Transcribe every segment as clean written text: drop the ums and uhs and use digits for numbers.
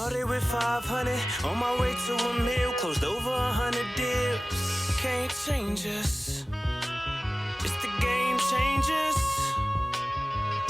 Started with 500, on my way to a meal, closed over 100 deals. Can't change us. It's the game changers.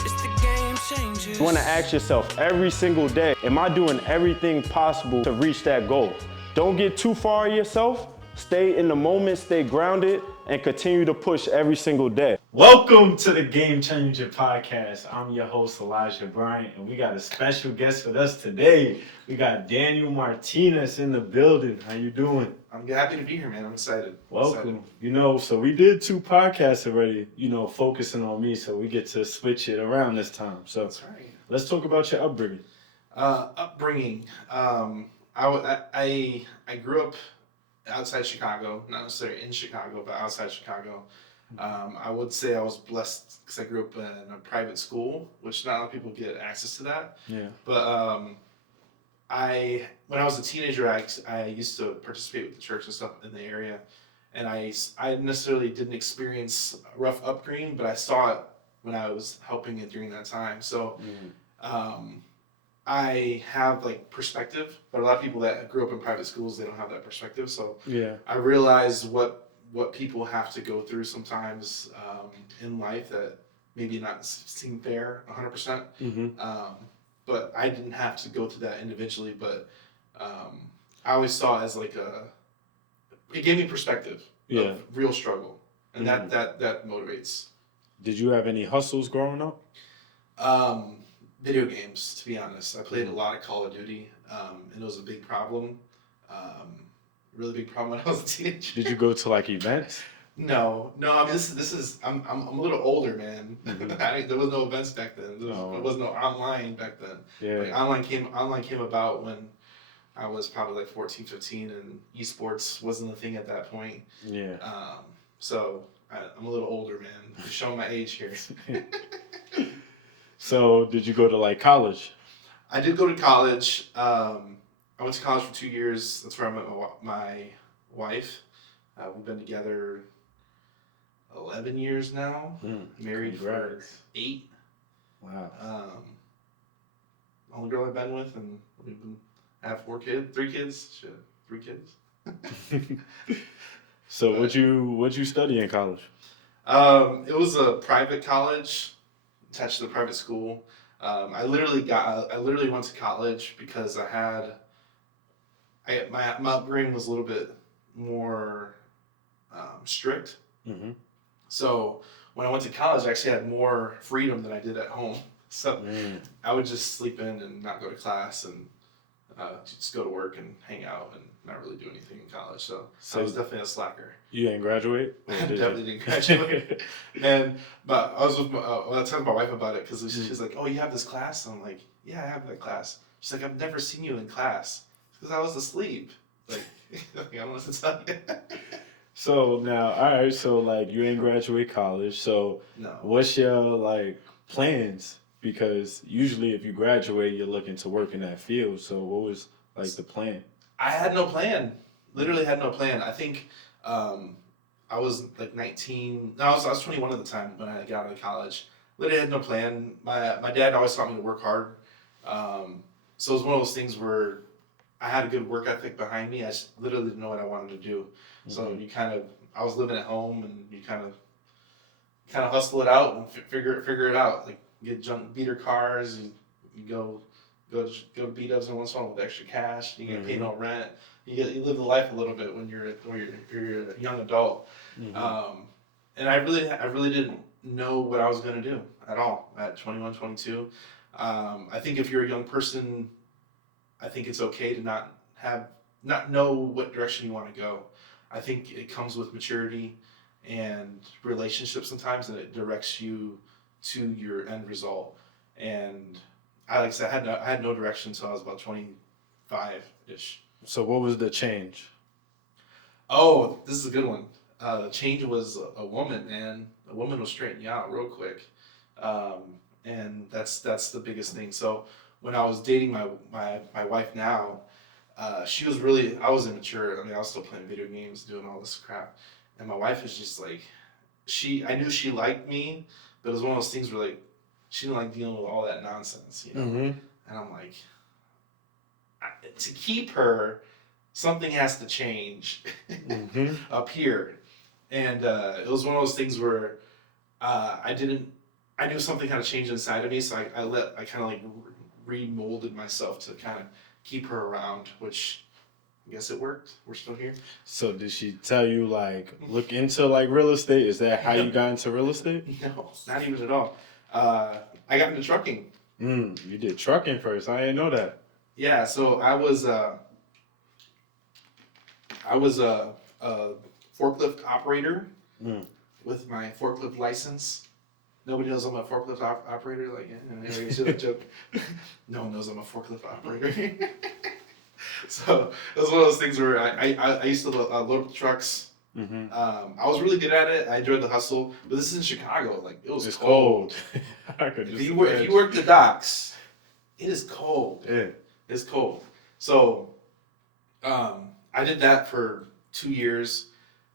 It's the game changers. You want to ask yourself every single day, am I doing everything possible to reach that goal? Don't get too far of yourself. Stay in the moment, stay grounded, and continue to push every single day. Welcome to the Game Changer Podcast. I'm your host, Elijah Bryant, and we got a special guest with us today. We got Daniel Martinez in the building. How you doing? I'm happy to be here, man. I'm excited. Welcome. So we did 2 podcasts already, focusing on me, so we get to switch it around this time. So That's right. Let's talk about your upbringing. I grew up outside Chicago, not necessarily in Chicago, but outside Chicago. I would say I was blessed because I grew up in a private school, which not a lot of people get access to that. Yeah. But when I was a teenager, I used to participate with the church and stuff in the area, and I necessarily didn't experience a rough upbringing, but I saw it when I was helping it during that time. So I have perspective, but a lot of people that grew up in private schools, they don't have that perspective. So Yeah. I realized what people have to go through sometimes in life that maybe not seem fair 100%. But I didn't have to go through that individually, but I always saw it as it gave me perspective of real struggle, and that motivates. Did you have any hustles growing up? Video games, to be honest. I played a lot of Call of Duty, and it was a big problem. Really big problem when I was a teenager. Did you go to events? No. I mean, this is. I'm a little older, man. There was no events back then. There was no online back then. Yeah. Online came about when I was probably 14, 15, and esports wasn't a thing at that point. Yeah. So I'm a little older, man. I'm showing my age here. So did you go to college? I did go to college. I went to college for 2 years. That's where I met my wife. We've been together 11 years now. Married for 8. Wow. Only girl I've been with, and I have 3 kids. Shit, 3 kids. So what'd you study in college? It was a private college attached to the private school. I literally went to college because my upbringing was a little bit more strict. So when I went to college, I actually had more freedom than I did at home. So I would just sleep in and not go to class and just go to work and hang out and not really do anything in college. So I was definitely a slacker. You didn't graduate? I definitely didn't graduate. But I was with I was telling my wife about it because she's like, "Oh, you have this class?" And I'm like, "Yeah, I have that class." She's like, "I've never seen you in class." Because I was asleep. I don't know what to tell you. So now, all right. So you didn't graduate college. So No. What's your plans? Because usually, if you graduate, you're looking to work in that field. So what was the plan? I had no plan. Literally had no plan. I think I was 19. No, I was 21 at the time when I got out of college. Literally had no plan. My dad always taught me to work hard. So it was one of those things where I had a good work ethic behind me. I just literally didn't know what I wanted to do. So I was living at home, and you kind of hustle it out and figure it out. Get junk beater cars, you go to B-dubs in once in a while with extra cash. You get paid no rent. You live the life a little bit when you're a young adult. And I really didn't know what I was gonna do at all at 21, 22. I think if you're a young person, I think it's okay to not know what direction you want to go. I think it comes with maturity and relationships sometimes, and it directs you to your end result. And I had no direction until I was about 25-ish. So what was the change? Oh, this is a good one. The change was a woman, man. A woman will straighten you out real quick. And that's the biggest thing. So when I was dating my wife now, I was immature. I mean, I was still playing video games, doing all this crap. And my wife is just I knew she liked me, but it was one of those things where she didn't like dealing with all that nonsense, And I'm like, to keep her, something has to change up here. And it was one of those things where I knew something had to change inside of me, so I kind of like remolded myself to kind of keep her around, which I guess it worked. We're still here. So did she tell you like look into like real estate? Is that how you got into real estate? No, not even at all. I got into trucking. You did trucking first. I didn't know that. Yeah, so I was a forklift operator with my forklift license. Nobody knows I'm a forklift operator. Like, yeah, you see that joke? No one knows I'm a forklift operator. So it was one of those things where I used to load up trucks. I was really good at it. I enjoyed the hustle, but this is in Chicago. Like it was cold. I could If you work the docks, it is cold. Yeah. It's cold. So I did that for 2 years.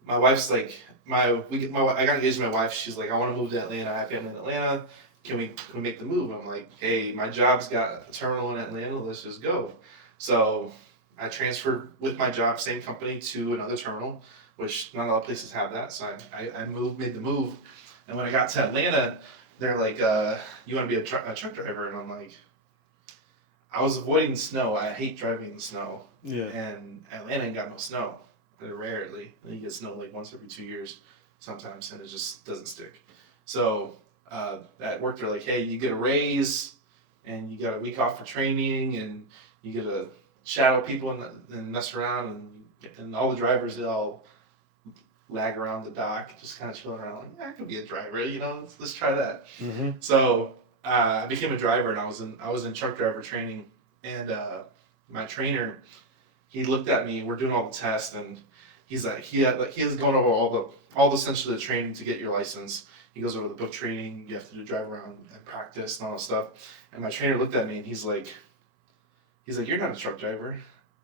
My wife's like, I got engaged to my wife. She's like, I want to move to Atlanta. I have family in Atlanta. Can we make the move? I'm like, hey, my job's got a terminal in Atlanta. Let's just go. So I transferred with my job, same company, to another terminal, which not a lot of places have that. So I made the move. And when I got to Atlanta, they're like, you want to be a truck driver? And I'm like, I was avoiding snow. I hate driving in the snow. Yeah. And Atlanta ain't got no snow. Rarely. And you get snow like once every 2 years sometimes, and it just doesn't stick. So at work, they're like, hey, you get a raise, and you got a week off for training, and you get to shadow people and mess around, and all the drivers, they all lag around the dock, just kind of chilling around, like, yeah, I could be a driver, let's try that. So I became a driver, and I was in truck driver training, and my trainer, he looked at me. We're doing all the tests, and he's like, he is going over all the essentially the training to get your license. He goes over the book training. You have to do drive around and practice and all that stuff. And my trainer looked at me, and he's like, you're not a truck driver.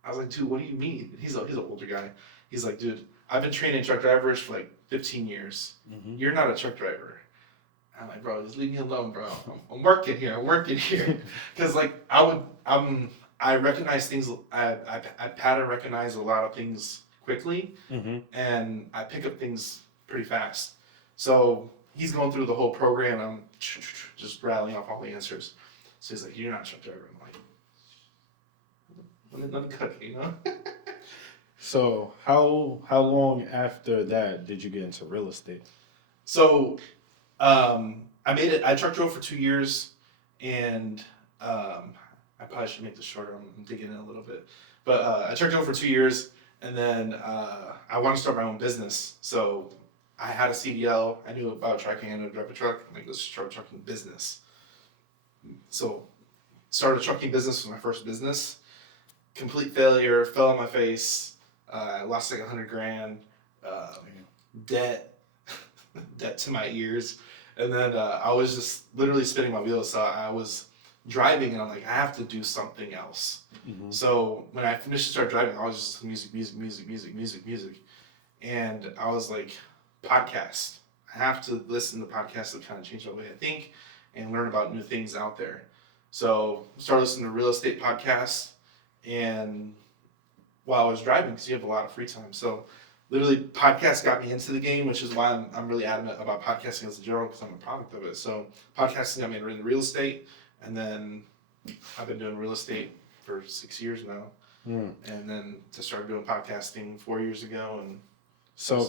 I was like, dude, what do you mean? He's an older guy. He's like, dude, I've been training truck drivers for like 15 years. You're not a truck driver. I'm like, bro, just leave me alone, bro. I'm working here. Because like I recognize things. I pattern recognize a lot of things quickly, and I pick up things pretty fast. So he's going through the whole program. And I'm just rattling off all the answers. So he's like, "You're not a truck driver." I'm like, "Let me cook," So how long after that did you get into real estate? So I made it. I truck drove for 2 years, and I probably should make this shorter. I'm digging in a little bit. But I truck drove for 2 years, and then I wanted to start my own business. So I had a CDL. I knew about trucking. I knew to drive a truck. I'm like, let's start a trucking business. So started a trucking business, was my first business. Complete failure, fell on my face. I lost like $100,000. Debt to my ears. And then I was just literally spinning my wheels. So I was driving, and I'm like, I have to do something else. So when I finished to start driving, I was just music. And I was like, podcast. I have to listen to podcasts that kind of change the way I think and learn about new things out there. So started listening to real estate podcasts, and while I was driving, because you have a lot of free time. So literally podcasts got me into the game, which is why I'm really adamant about podcasting as a general, because I'm a product of it. So podcasting got me into real estate, and then I've been doing real estate for 6 years now. And then to start doing podcasting 4 years ago. And so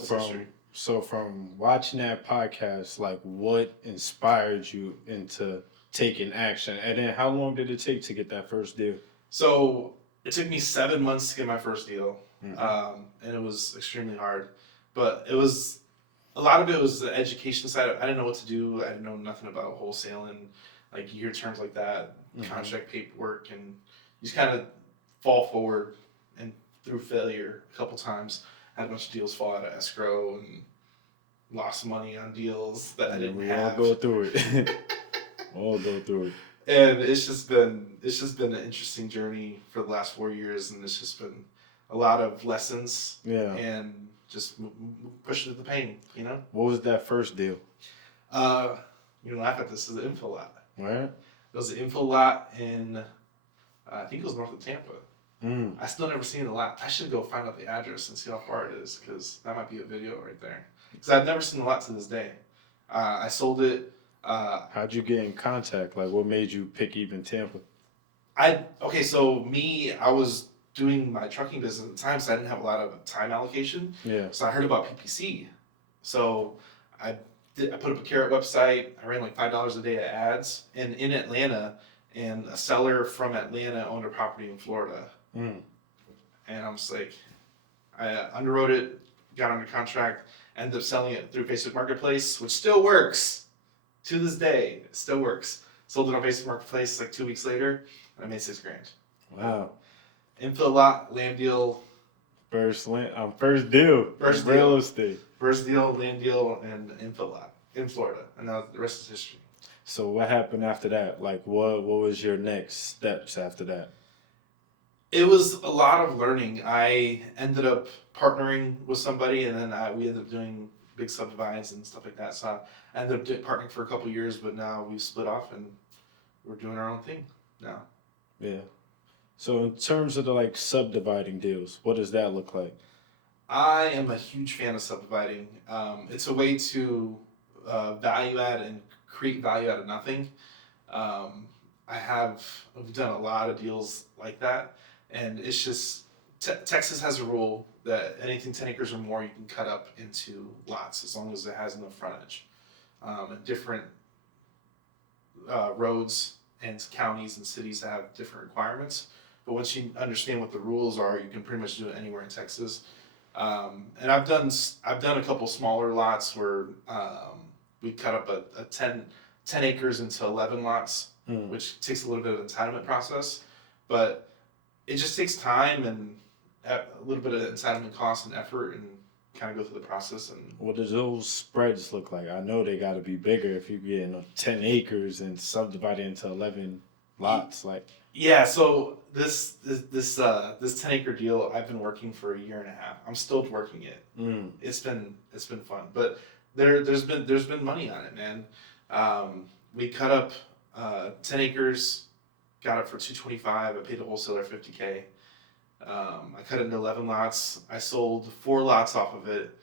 from watching that podcast, like what inspired you into taking action? And then how long did it take to get that first deal? So it took me 7 months to get my first deal. And it was extremely hard, but a lot of it was the education side. I didn't know what to do. I didn't know nothing about wholesaling, like you hear terms like that, contract paperwork, and you just kind of fall forward. And through failure a couple times, had a bunch of deals fall out of escrow and lost money on deals that I didn't have. All go through it. All go through it. And it's just been an interesting journey for the last 4 years, and it's just been a lot of lessons. Yeah. And just pushing through the pain, What was that first deal? You laugh at this. Is an info lot. Right. It was an info lot in, I think it was north of Tampa. I still never seen the lot. I should go find out the address and see how far it is, because that might be a video right there. Because I've never seen the lot to this day. I sold it. How'd you get in contact? Like, what made you pick even Tampa? So I was doing my trucking business at the time, so I didn't have a lot of time allocation. Yeah. So I heard about PPC. So I put up a Carrot website. I ran like $5 a day of ads, and in Atlanta, and a seller from Atlanta owned a property in Florida. And I'm just like, I underwrote it, got under contract, ended up selling it through Facebook Marketplace, which still works to this day. It still works. Sold it on Facebook Marketplace like 2 weeks later, and I made $6,000. Wow. Infill lot, land deal. First deal. First real deal. estate. First deal, land deal, and infill lot in Florida. And now the rest is history. So what happened after that? Like, what was your next steps after that? It was a lot of learning. I ended up partnering with somebody, and then we ended up doing big subdivides and stuff like that. So I ended up partnering for a couple of years, but now we've split off and we're doing our own thing now. Yeah. So in terms of the like subdividing deals, what does that look like? I am a huge fan of subdividing. It's a way to value add and create value out of nothing. I've done a lot of deals like that, and it's just Texas has a rule that anything 10 acres or more you can cut up into lots as long as it has enough frontage. And different roads and counties and cities have different requirements, but once you understand what the rules are, you can pretty much do it anywhere in Texas. And I've done a couple smaller lots where we cut up a 10 acres into 11 lots, which takes a little bit of entitlement process, but it just takes time and a little bit of entitlement cost and effort, and kind of go through the process. And what does those spreads look like? I know they got to be bigger if you're getting 10 acres and subdivided into 11 lots. Like, yeah, so this 10-acre deal, I've been working for a year and a half. I'm still working it. It's been fun, but there's been money on it, man. We cut up 10 acres, got it for $225. I paid the wholesaler $50K. I cut it into 11 lots. I sold 4 lots off of it.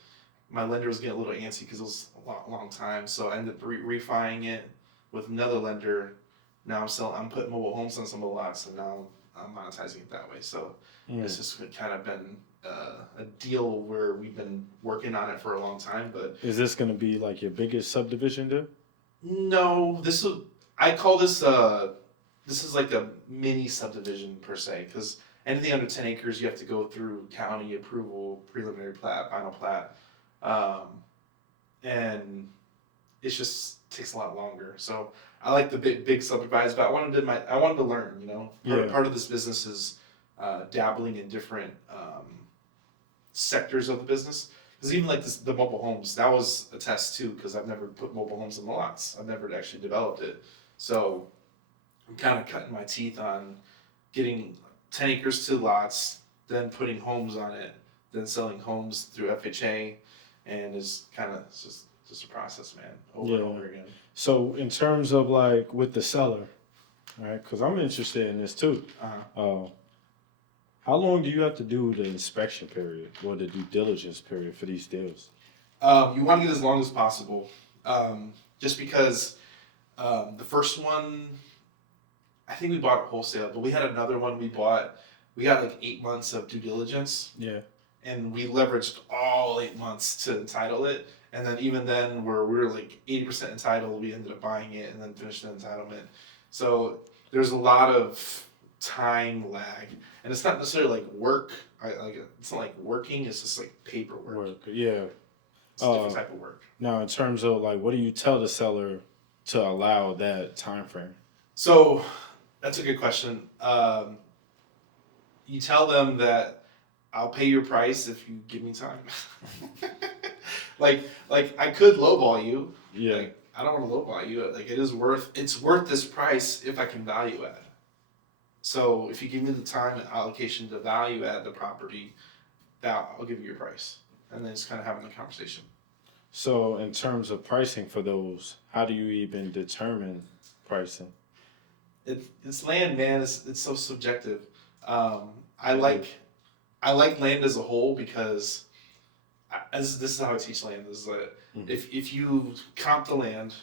My lender was getting a little antsy because it was a long time, so I ended up refining it with another lender. Now I'm putting mobile homes on some of the lots, and now I'm monetizing it that way. So it's just kind of been a deal where we've been working on it for a long time. But is this going to be like your biggest subdivision deal? No, I call this is like a mini subdivision per se, because anything under 10 acres you have to go through county approval, preliminary plat, final plat, and it just takes a lot longer. So I like the big subdivides, but I wanted to learn. You know, part of this business is dabbling in different sectors of the business. Because even like the mobile homes, that was a test too, because I've never put mobile homes in the lots. I've never actually developed it. So I'm kind of cutting my teeth on getting 10 acres to lots, then putting homes on it, then selling homes through FHA, and it's just a process, man, over and over again. So in terms of like with the seller, right? Because I'm interested in this too. How long do you have to do the inspection period or the due diligence period for these deals? You want to get as long as possible, just because the first one, I think we bought it wholesale, but we had another one we got like 8 months of due diligence. Yeah. And we leveraged all 8 months to entitle it. And then even then, where we were like 80% entitled, we ended up buying it and then finished the entitlement. So there's a lot of time lag, and it's not necessarily like work. It's not like working. It's just like paperwork. Yeah. It's a different type of work. Now, in terms of like, what do you tell the seller to allow that time frame? So that's a good question. You tell them that I'll pay your price if you give me time. like I could lowball you. Yeah. Like, I don't want to lowball you. Like it's worth this price if I can value add. So if you give me the time and allocation to value add the property, I'll give you your price. And then it's kind of having the conversation. So in terms of pricing for those, how do you even determine pricing? It's land, man. It's so subjective. I like land as a whole because this is how I teach land is that if you comp the land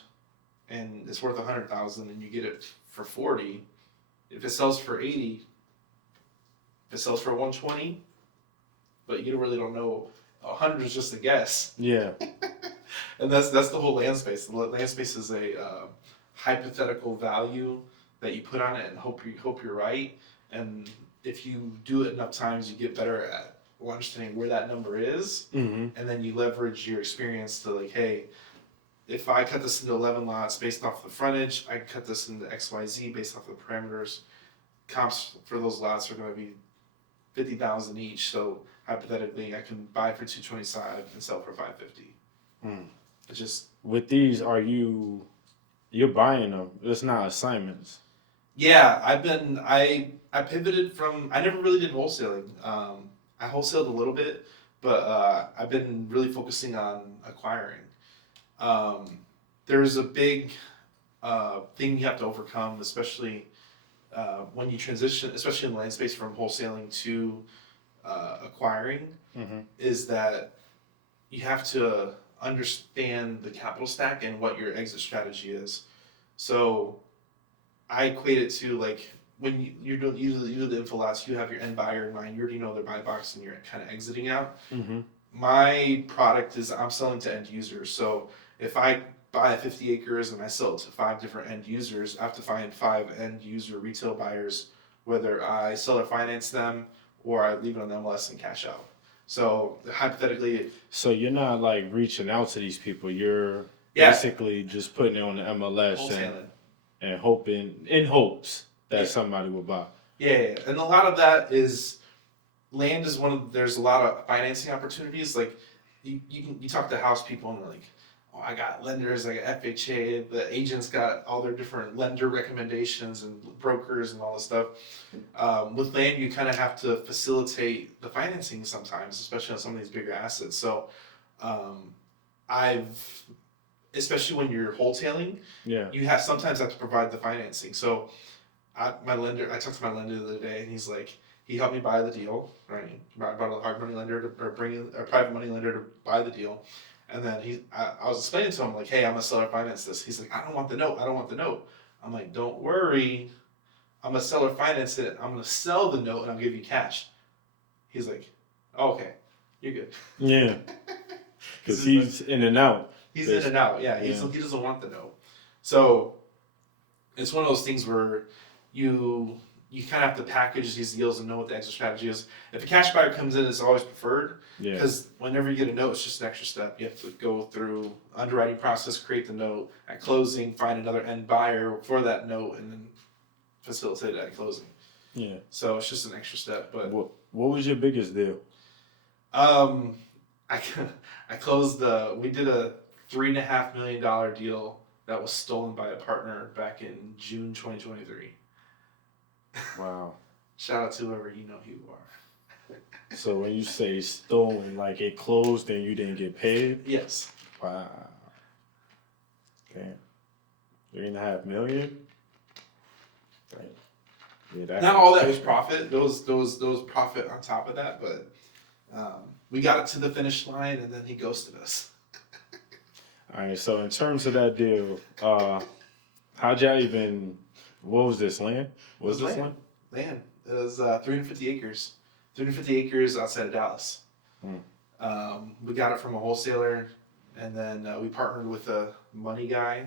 and it's worth 100,000 and you get it for 40, if it sells for 80, if it sells for 120, but you really don't know, 100 is just a guess. Yeah. And that's the whole land space. The land space is a hypothetical value that you put on it and hope you're right. And if you do it enough times, you get better at understanding where that number is, and then you leverage your experience to like, hey, if I cut this into 11 lots based off the frontage, I can cut this into XYZ based off the parameters. Comps for those lots are going to be 50,000 each. So hypothetically, I can buy for 225 and sell for 550. It's just with these, you're buying them? It's not assignments. Yeah, I pivoted from, I never really did wholesaling. I wholesaled a little bit, but I've been really focusing on acquiring. There's a big thing you have to overcome, especially when you transition, especially in the land space from wholesaling to acquiring, is that you have to understand the capital stack and what your exit strategy is. So I equate it to like when you're doing you do the info lots, you have your end buyer in mind. You already know their buy box, and you're kind of exiting out. My product is I'm selling to end users. So if I buy 50 acres and I sell it to 5 different end users, I have to find 5 end user retail buyers, whether I sell or finance them or I leave it on the MLS and cash out. So hypothetically, so you're not like reaching out to these people. You're basically just putting it on the MLS and hoping in hopes that somebody will buy. Yeah, and a lot of that is land is there's a lot of financing opportunities. Like you talk to house people and they're like, oh, I got lenders, I got FHA, the agents got all their different lender recommendations and brokers and all this stuff. With land, you kind of have to facilitate the financing sometimes, especially on some of these bigger assets. So especially when you're wholesaling, you sometimes have to provide the financing. So I talked to my lender the other day, and he's like, he helped me buy the deal, right? I brought a hard money lender or bring in a private money lender to buy the deal. And then I was explaining to him like, hey, I'm gonna seller finance this. He's like, I don't want the note. I'm like, don't worry, I'm gonna seller finance it. I'm gonna sell the note and I'll give you cash. He's like, oh, okay, you're good. Yeah, because he's in and out. He's in and out. Yeah, he doesn't want the note. So it's one of those things where you kind of have to package these deals and know what the exit strategy is. If a cash buyer comes in, it's always preferred because whenever you get a note, it's just an extra step. You have to go through underwriting process, create the note at closing, find another end buyer for that note, and then facilitate it at closing. Yeah. So it's just an extra step. But what was your biggest deal? I closed we did a $3.5 million deal that was stolen by a partner back in June 2023. Wow. Shout out to whoever you know who you are. So when you say stolen, like it closed and you didn't get paid? Yes. Wow. Okay. $3.5 million? Right. Yeah, not all that was profit. Those profit on top of that, but we got it to the finish line and then he ghosted us. All right, so in terms of that deal, how'd y'all even, what was this, land? Was this land? Land. It was 350 acres. 350 acres outside of Dallas. We got it from a wholesaler, and then we partnered with a money guy,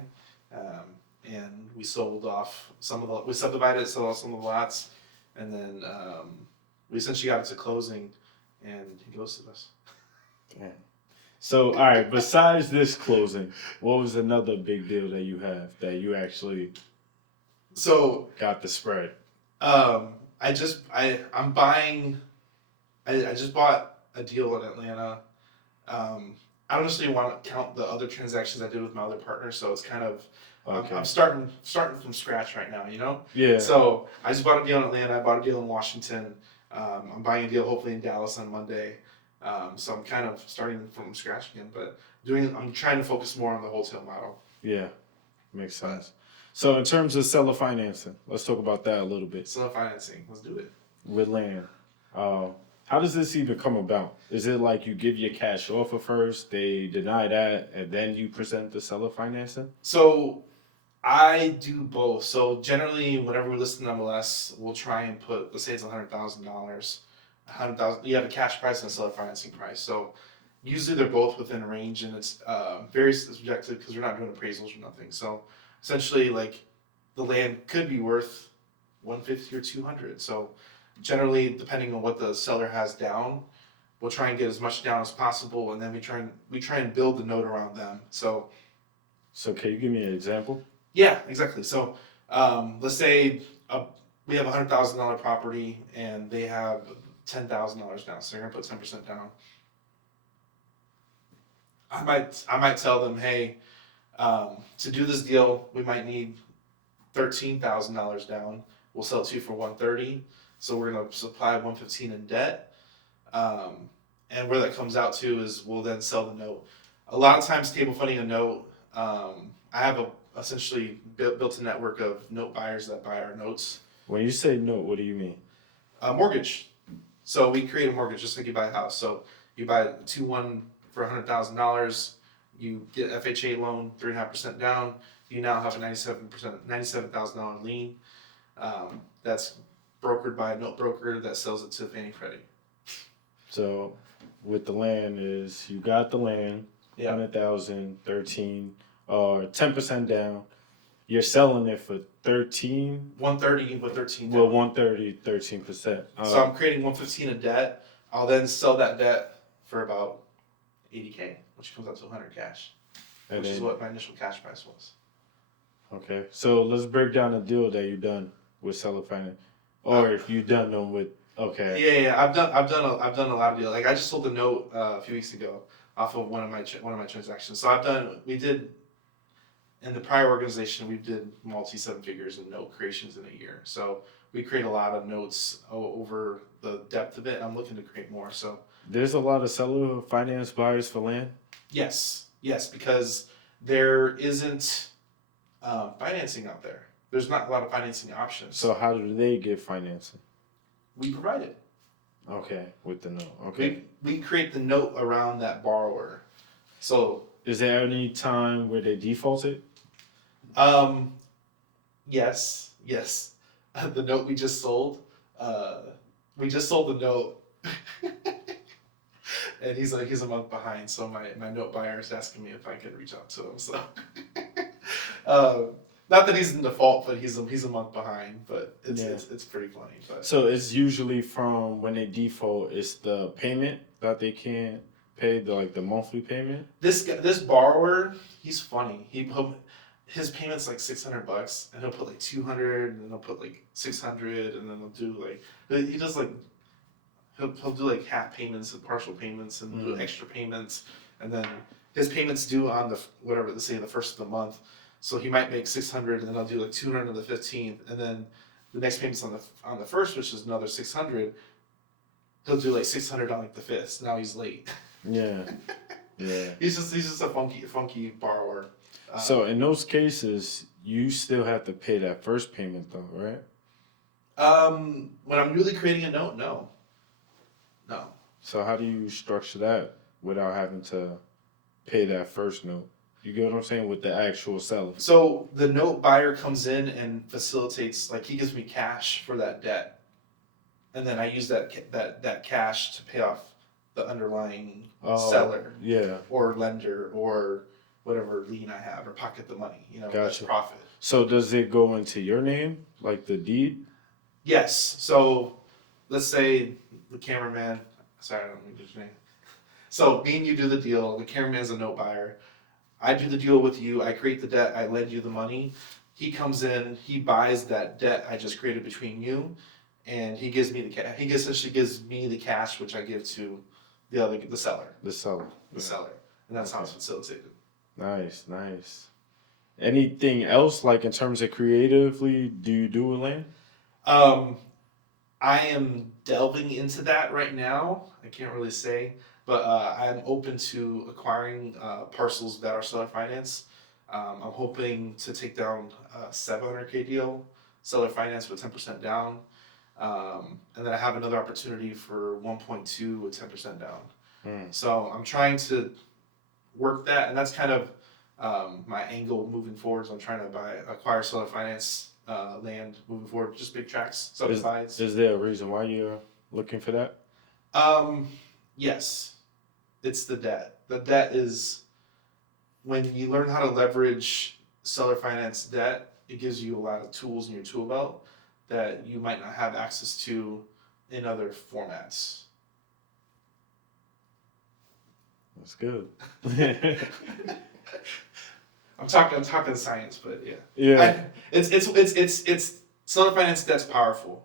and we sold off we subdivided, sold off some of the lots, and then we essentially got it to closing, and he ghosted us. Damn. So, all right, besides this closing, what was another big deal that you have that you actually got the spread? I just bought a deal in Atlanta. I don't necessarily want to count the other transactions I did with my other partner, so it's kind of I'm starting from scratch right now, you know? Yeah. So I just bought a deal in Atlanta. I bought a deal in Washington. I'm buying a deal hopefully in Dallas on Monday. So I'm kind of starting from scratch again, but I'm trying to focus more on the wholesale model. Yeah, makes sense. So in terms of seller financing, let's talk about that a little bit. Seller financing, let's do it. With land. How does this even come about? Is it like you give your cash offer first, they deny that, and then you present the seller financing? So I do both. So generally, whenever we list an MLS, we'll try and put, let's say it's $100,000. 100,000. You have a cash price and a seller financing price. So usually they're both within range, and it's very subjective because we're not doing appraisals or nothing. So essentially, like the land could be worth 150 or 200. So generally, depending on what the seller has down, we'll try and get as much down as possible, and then we try and build the note around them. So can you give me an example? yeah, exactly. So let's say we have $100,000 property and they have $10,000 down, so they're gonna put 10% down. I might tell them, hey, to do this deal, we might need $13,000 down. We'll sell it to you for 130. So we're gonna supply 115 in debt. And where that comes out to is we'll then sell the note. A lot of times, table funding a note. I have essentially built a network of note buyers that buy our notes. When you say note, what do you mean? Mortgage. So we create a mortgage just like you buy a house. So you buy a 2-1 for $100,000. You get FHA loan, 3.5% down. You now have a $97,000 lien. That's brokered by a note broker that sells it to Fannie Freddie. So with the land is you got the land, Yeah. 100,000, 13, or 10% down. You're selling it for 13. 130 with 13 Well, down. 130, 13%. So I'm creating 115 in debt. I'll then sell that debt for about 80K, which comes out to 100 cash, which is what my initial cash price was. Okay, so let's break down the deal that you've done with seller finance, or if you've done them with. Okay. Yeah. I've done a lot of deals. Like I just sold a note a few weeks ago off of one of my transactions. So we did in the prior organization we did multi 7 figures in note creations in a year. So we create a lot of notes over the depth of it. And I'm looking to create more. So There's a lot of seller finance buyers for land. yes, because there isn't financing out there. There's not a lot of financing options. So how do they get financing? we provide it. Okay, with the note. Okay. We create the note around that borrower. So Is there any time where they defaulted? yes. The note we just sold. We just sold the note. And he's a month behind, so my note buyer is asking me if I could reach out to him. So not that he's in default, but he's a month behind. But it's pretty funny. But So it's usually from when they default, it's the payment that they can't pay, the monthly payment. this borrower, he's funny. His payment's like $600, and he'll put like 200, and then he'll put like 600, and then he'll do he does like he'll do like half payments and partial payments and do extra payments, and then his payments due on let's say the first of the month. So he might make 600, and then I'll do like 200 on the 15th, and then the next payment's on the first, which is another 600. He'll do like 600 on like the 5th. So now he's late. Yeah. He's just a funky borrower. So in those cases, you still have to pay that first payment though, right? When I'm newly creating a note, no. So how do you structure that without having to pay that first note? You get what I'm saying with the actual seller? So the note buyer comes in and facilitates, like he gives me cash for that debt, and then I use that cash to pay off the underlying seller, or lender, or whatever lien I have, or pocket the money. That's profit. So does it go into your name, like the deed? Yes. So let's say the cameraman. Sorry, I don't mean to use your name. So me and you do the deal. The cameraman's a note buyer. I do the deal with you. I create the debt. I lend you the money. He comes in. He buys that debt I just created between you, and he gives me the cash. He essentially gives me the cash, which I give to the seller. The seller, and that's how it's facilitated. Nice. Anything else, like in terms of creatively, do you do with land? I am delving into that right now. I can't really say, but I'm open to acquiring parcels that are seller finance. I'm hoping to take down a 700K deal, seller finance with 10% down. And then I have another opportunity for 1.2 with 10% down. So I'm trying to work that, and that's kind of my angle moving forward. So I'm trying to acquire seller finance land moving forward, just big tracts, subdivides. Is there a reason why you're looking for that? Yes, it's the debt. The debt is when you learn how to leverage seller finance debt, it gives you a lot of tools in your tool belt that you might not have access to in other formats. That's good. I'm talking science, but yeah. Yeah. It's seller finance debt's powerful,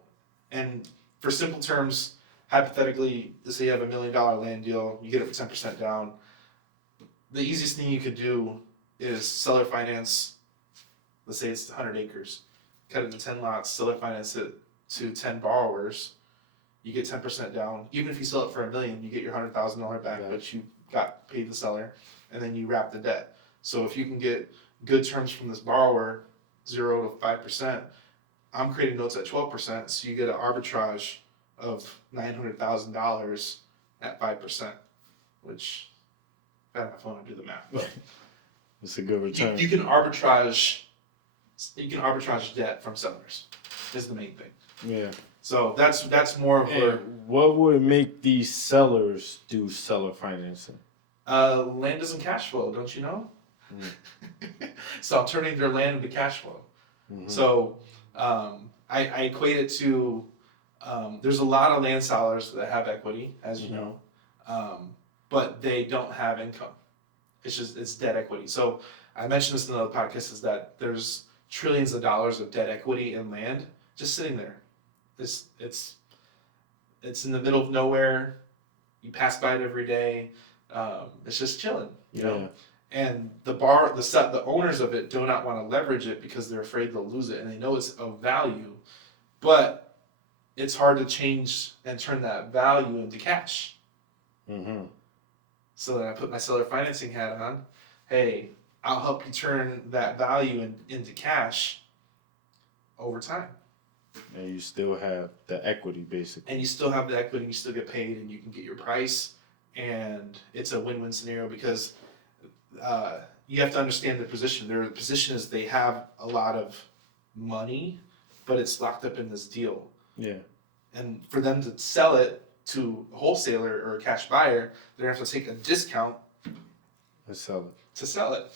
and for simple terms, hypothetically, let's say you have $1 million land deal, you get it for 10% down. The easiest thing you could do is seller finance. Let's say it's 100 acres, cut it into 10 lots, seller finance it to 10 borrowers. You get 10% down. Even if you sell it for $1 million, you get your $100,000 back, but you got paid the seller, and then you wrap the debt. So if you can get good terms from this borrower, 0 to 5%, I'm creating notes at 12%, so you get an arbitrage of $900,000 at 5%, which if I had my phone, I'd do the math. But it's a good return. you can arbitrage debt from sellers. Is the main thing. Yeah. So that's more of where what would make these sellers do seller financing? land isn't cash flow, don't you know? So I'm turning their land into cash flow. So I equate it to there's a lot of land sellers that have equity, as you know, but they don't have income. It's debt equity. So I mentioned this in another podcast, is that there's trillions of dollars of debt equity in land just sitting there. It's in the middle of nowhere. You pass by it every day. It's just chilling, you know. And the owners of it do not want to leverage it because they're afraid they'll lose it, and they know it's of value, but it's hard to change and turn that value into cash. So then I put my seller financing hat on. Hey, I'll help you turn that value into cash over time. And you still have the equity, basically. And you still have the equity, and you still get paid, and you can get your price, and it's a win-win scenario because you have to understand their position. Their position is they have a lot of money, but it's locked up in this deal. Yeah. And for them to sell it to a wholesaler or a cash buyer, they're gonna have to take a discount to sell it.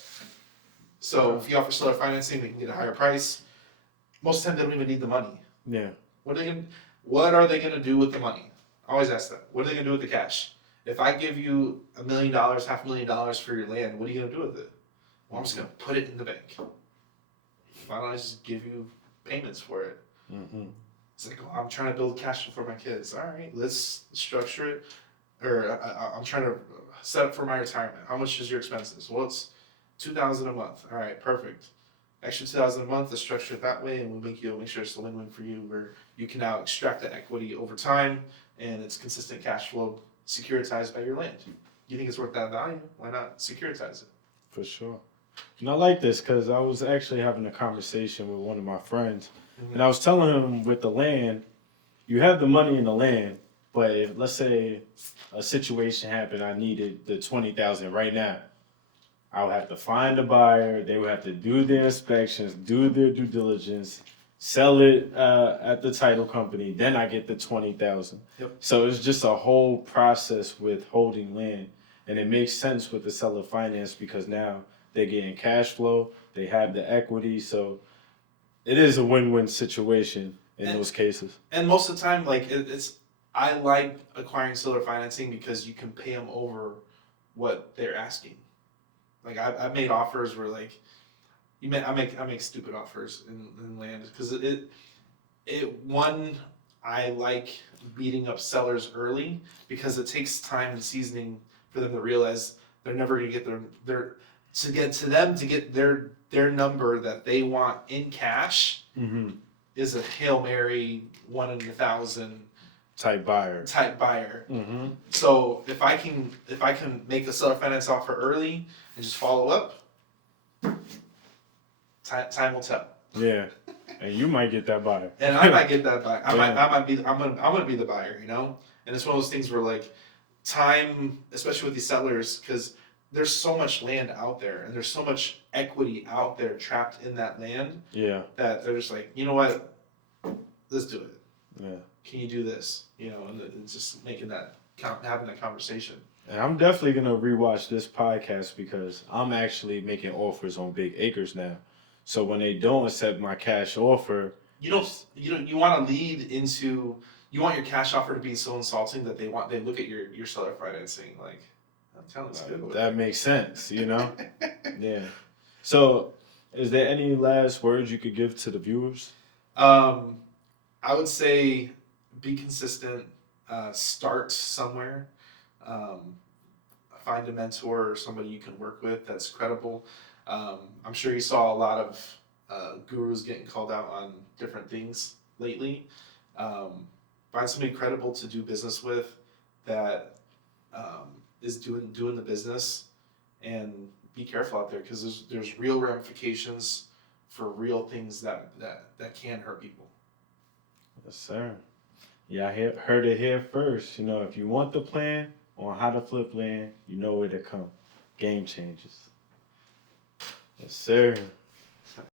So if you offer seller financing, they can get a higher price. Most of the time, they don't even need the money. Yeah. What are they gonna do with the money? I always ask that. What are they gonna do with the cash? If I give you $1 million, $500,000 for your land, what are you gonna do with it? Well, I'm just gonna put it in the bank. Why don't I just give you payments for it? It's like, oh, I'm trying to build cash flow for my kids. All right, let's structure it. Or I'm trying to set up for my retirement. How much is your expenses? Well, it's $2,000 a month. All right, perfect. Extra $2,000 a month. Let's structure it that way, and we'll make sure it's a win-win for you, where you can now extract that equity over time, and it's consistent cash flow securitized by your land. You think it's worth that value? Why not securitize it? For sure. And I like this because I was actually having a conversation with one of my friends, and I was telling him with the land, you have the money in the land, but if, let's say, a situation happened, I needed the $20,000 right now. I would have to find a buyer. They would have to do their inspections, do their due diligence, sell it at the title company. Then I get the $20,000. Yep. So it's just a whole process with holding land, and it makes sense with the seller finance because now they're getting cash flow. They have the equity, so it is a win-win situation in those cases. And most of the time, like I like acquiring seller financing because you can pay them over what they're asking. Like I've made offers where like I make stupid offers in land because I like beating up sellers early because it takes time and seasoning for them to realize they're never gonna get their number that they want in cash is a Hail Mary 1 in 1,000 type buyer. So if I can make a seller finance offer early and just follow up, time will tell. Yeah. And you might get that buyer. And I might get that buyer. Yeah. I'm gonna be the buyer, you know. And it's one of those things where like time, especially with these settlers, because there's so much land out there and there's so much equity out there trapped in that land Yeah. that they're just like, you know what, let's do it. Yeah. Can you do this? You know, and it's just making that having that conversation. And I'm definitely gonna rewatch this podcast because I'm actually making offers on big acres now. So when they don't accept my cash offer, You want to lead into, you want your cash offer to be so insulting that they look at your seller financing like, I'm telling you, good. that makes sense, you know? Yeah. So is there any last words you could give to the viewers? I would say be consistent, start somewhere, find a mentor or somebody you can work with that's credible. I'm sure you saw a lot of gurus getting called out on different things lately. Find somebody credible to do business with that is doing the business, and be careful out there because there's real ramifications for real things that can hurt people. Yes, sir. Yeah, I heard it here first. You know, if you want the plan on how to flip land, you know where to come. Game changers. Yes, sir.